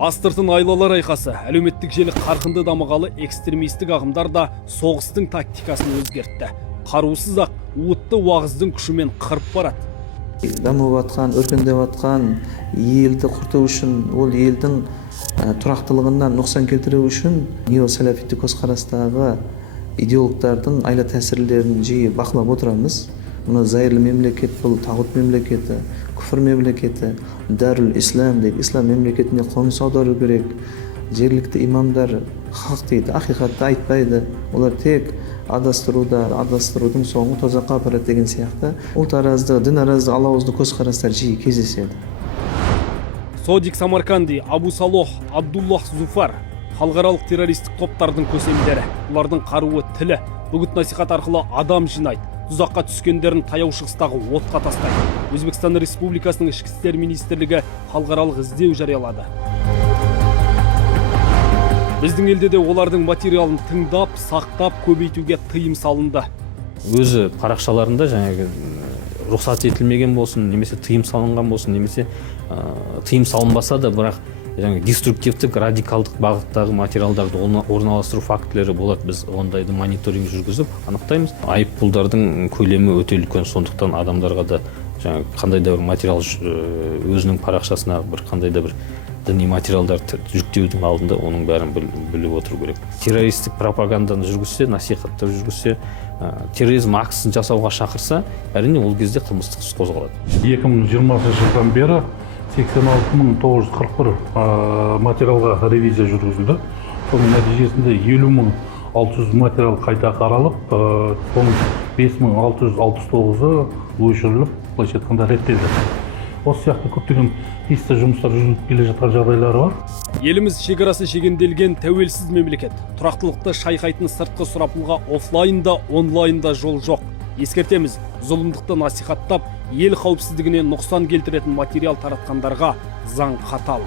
Астыртын айлалар айқасы, әлеуметтік желі қарқынды дамығалы экстремистік ағымдар да соғыстың тактикасын өзгертті. Қарусыз ақ уытты уағыздың күшімен қырып барады. Дамып атқан, өркендеп атқан елді құрту үшін, ол елдің тұрақтылығынан нұқсан келтіру үшін неосәләфиттік көзқарастағы идеологтардың айла тәсірлерін жиі бақылап отырамыз. Мұны зайырлы мемлекет, бұл тағут мемлекеті, күфір мемлекеті, Дарул Ислам дейді, ислам мемлекетіне қоныс аудару керек. Жергілікті имамдар хақ дейді, ақиқатты айтпайды. Олар тек адастырудың соңы тозаққа апарады деген сияқты. Ұлт араздығы, дін араздығы, алауыздық көзқарастар жиі кездеседі. Содик Самарканди, Абу Салох, Абдуллах Зуфар халықаралық террористік топтардың көсемдері. Олардың қаруы тілі, үгіт насихат арқылы адам жинайды. Тұзаққа түскендерін таяу шығыстағы отқа тастайды. Өзбекстан Республикасының ішкі істер министрлігі халықаралық іздеу жариялады. Біздің елде де олардың материалын тыңдап, сақтап, көбейтуге тыйым салынды. Өзі парақшаларында жаңағы рұқсат етілмеген болсын, немесе тыйым салынған болсын, немесе тыйым салынбаса да, бірақ деструктивтік, радикалдық бағыттағы материалдарды орналастыру фактілері болады. Біз ондайды мониторинг жүргізіп анықтаймыз. Айыппұлдардың көлемі өте үлкен, сондықтан адамдарға да қандай да бір материал өзінің парақшасына қандай да бір діни материалдар жүктеудің алдында оның бәрін біліп отыру керек. Террористік пропаганданы жүргізсе, насихаттар жүргізсе, терроризм актісін жасауға шақырса, әрине ол кезде қылмыстық іс қозғалады. 2020 жылдан бері 86.941 материалға ревизия жүргізілді. Соның нәтижесінде 70.600 материал қайта қаралып, соның 5.669-ы өшіріліп, былайша айтқанда реттелді. Осы сияқты көптеген тиісті жұмыстар жүргізіліп келе жатқан жағдайлары бар. Еліміз шекарасы шегенделген тәуелсіз мемлекет. Тұрақтылықты шайқайтын сыртқы сұрапылға офлайнда, онлайнда жол жоқ. Ескертеміз, зұлымдықты насихаттап, ел қауіпсіздігіне нұқсан келтіретін материал таратқандарға заң қатал.